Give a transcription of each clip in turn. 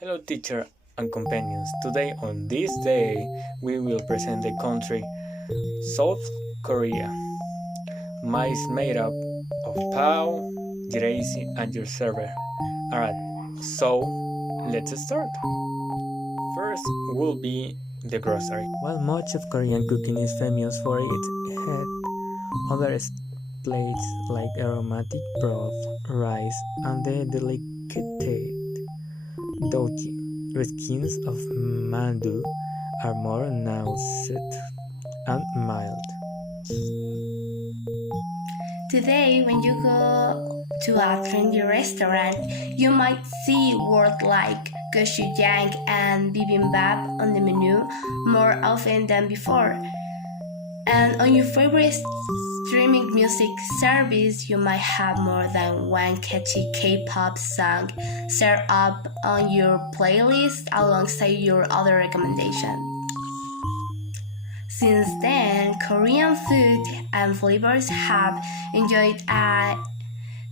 Hello, teacher and companions. Today, on this day, we will present the country South Korea. Mine is made up of Pau, Jiraisi, and your server. Alright, so let's start. First will be the grocery. While much of Korean cooking is famous for its head, other plates like aromatic broth, rice, and the delicate doji, skins of mandu are more nuanced and mild. Today, when you go to a trendy restaurant, you might see words like gochujang and bibimbap on the menu more often than before. And on your favorite streaming music service, you might have more than one catchy K-pop song set up on your playlist alongside your other recommendations. Since then, Korean food and flavors have enjoyed a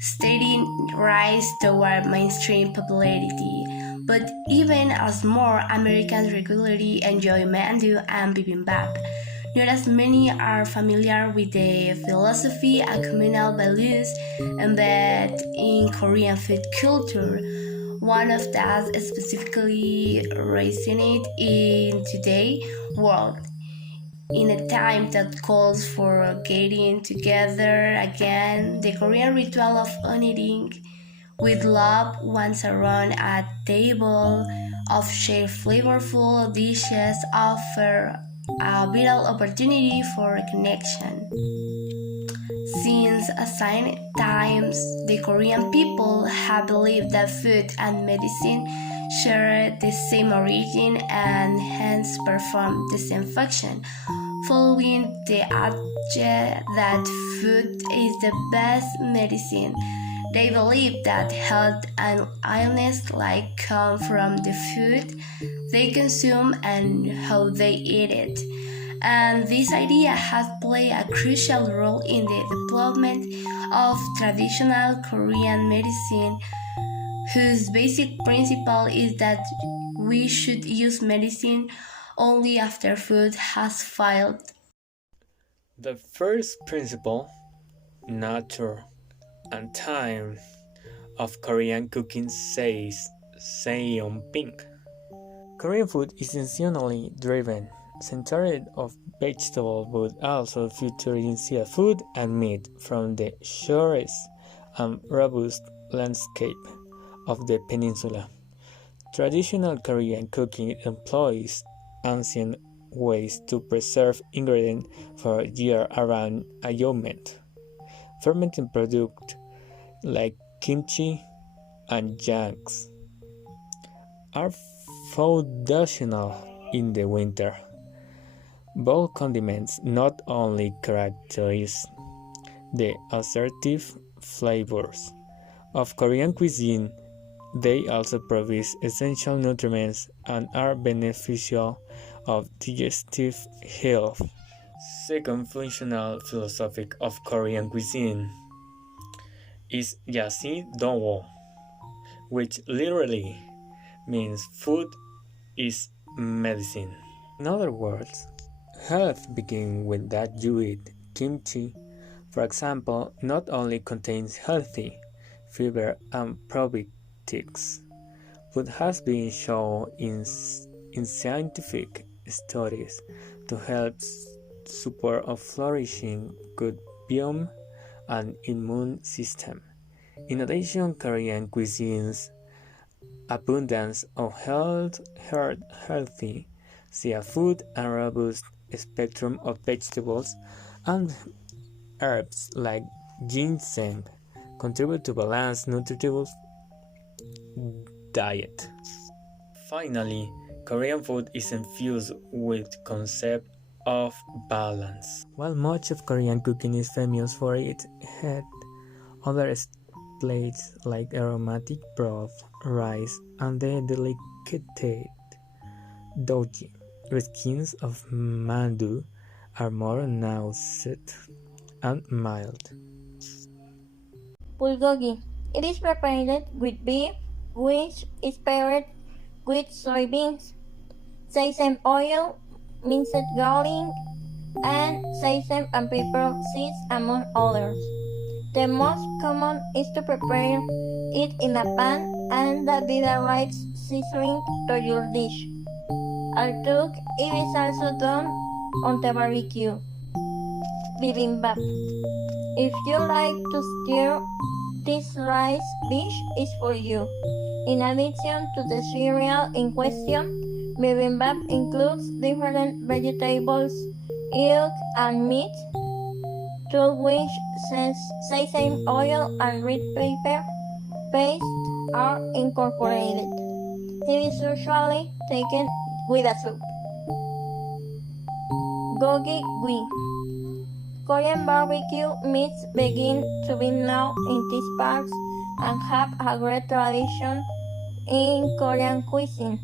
steady rise toward mainstream popularity. But even as more Americans regularly enjoy mandu and bibimbap, not as many are familiar with the philosophy and communal values embedded in Korean food culture. One of that specifically resonates in today's world. In a time that calls for getting together again, the Korean ritual of eating with loved ones around a table of shared flavorful dishes offer a vital opportunity for connection. Since ancient times, the Korean people have believed that food and medicine share the same origin and hence perform the same function. Following the adage that food is the best medicine, they believe that health and illness come from the food they consume and how they eat it. And this idea has played a crucial role in the development of traditional Korean medicine, whose basic principle is that we should use medicine only after food has failed. The first principle, nature and time of Korean cooking says Seonping. Korean food is essentially driven, centered of vegetable but also featuring seafood and meat from the shores and robust landscape of the peninsula. Traditional Korean cooking employs ancient ways to preserve ingredients for year-round enjoyment. Fermenting products like kimchi and janks are foundational in the winter. Both condiments not only characterize the assertive flavors of Korean cuisine, they also provide essential nutrients and are beneficial of digestive health. Second functional philosophy of Korean cuisine is Yasi Dongwo, which literally means food is medicine. In other words, health begins with that you eat. Kimchi, for example, not only contains healthy fiber and probiotics, but has been shown in scientific studies to help support a flourishing gut biome and immune system. In addition, Korean cuisine's abundance of healthy seafood and robust spectrum of vegetables and herbs like ginseng contribute to balanced nutritive diet. Finally, Korean food is infused with concept of balance. While much of Korean cooking is famous for its head, other plates like aromatic broth, rice, and the delicate doji, skins of mandu are more nuanced and mild. Bulgogi. It is prepared with beef, which is paired with soybeans, sesame oil, minced garlic, and sesame and pepper seeds, among others. The most common is to prepare it in a pan and add the right seasoning to your dish. Although it is also done on the barbecue. Bibimbap. If you like to stir, this rice dish is for you. In addition to the cereal in question, bibimbap includes different vegetables, egg, and meat, to which sesame oil and red pepper paste are incorporated. It is usually taken with a soup. Gogi gui. Korean barbecue meats begin to be known in these parts and have a great tradition in Korean cuisine.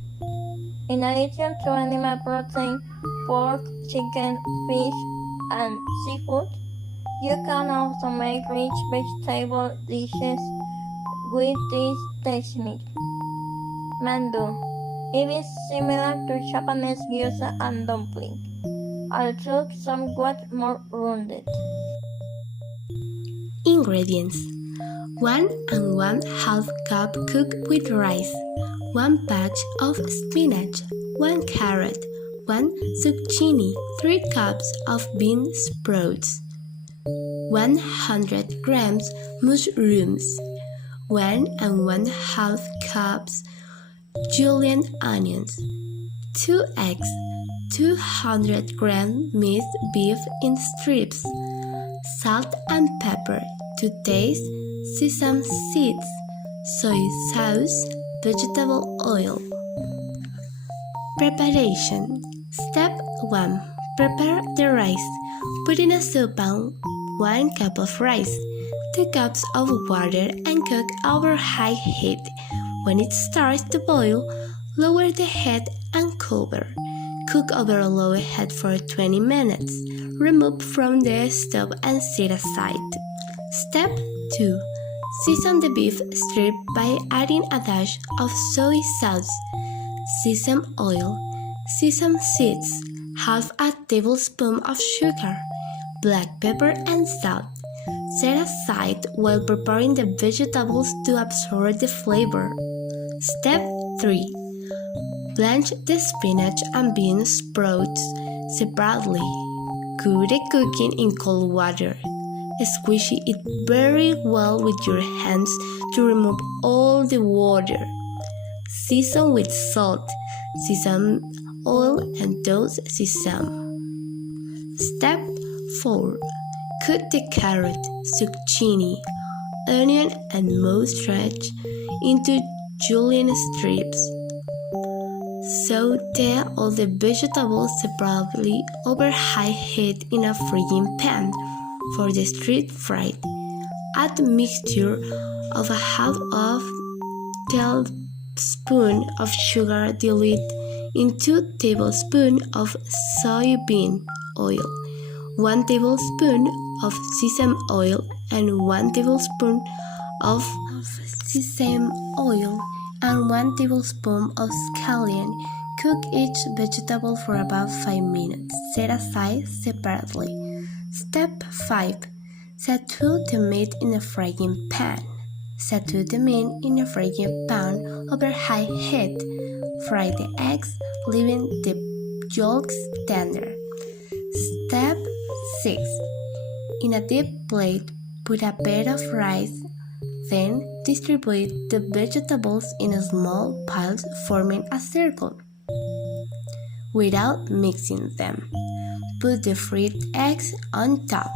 In addition to animal protein, pork, chicken, fish, and seafood, you can also make rich vegetable dishes with this technique. Mandu. It is similar to Japanese gyoza and dumpling, although somewhat more rounded. Ingredients: 1 1/2 cup cooked with rice, 1 patch of spinach, 1 carrot, 1 zucchini, 3 cups of bean sprouts, 100 grams mushrooms, 1 1/2 cups julienne onions, 2 eggs, 200 grams minced beef in strips, salt and pepper to taste, sesame seeds, soy sauce, vegetable oil. Preparation. Step 1. Prepare the rice. Put in a saucepan 1 cup of rice, 2 cups of water, and cook over high heat. When it starts to boil, lower the head and cover. Cook over low heat for 20 minutes. Remove from the stove and set aside. Step 2. Season the beef strip by adding a dash of soy sauce, sesame oil, sesame seeds, half a tablespoon of sugar, black pepper, and salt. Set aside while preparing the vegetables to absorb the flavor. Step 3. Blanch the spinach and bean sprouts separately. Cook the cooking in cold water. Squish it very well with your hands to remove all the water. Season with salt, sesame oil, and toast sesame. Step 4. Cut the carrot, zucchini, onion, and mustard into julienne strips. Saute all the vegetables separately over high heat in a frying pan for the stir fry. Add mixture of a half of tablespoon of sugar diluted in 2 tablespoons of soybean oil, 1 tablespoon of sesame oil, and 1 tablespoon of sesame oil, and 1 tablespoon of scallion. Cook each vegetable for about 5 minutes. Set aside separately. Step 5. Saute the meat in a frying pan. Saute the meat in a frying pan over high heat. Fry the eggs, leaving the yolks tender. Step 6. In a deep plate, put a bed of rice. Then distribute the vegetables in small piles forming a circle. Without mixing them, put the fried eggs on top.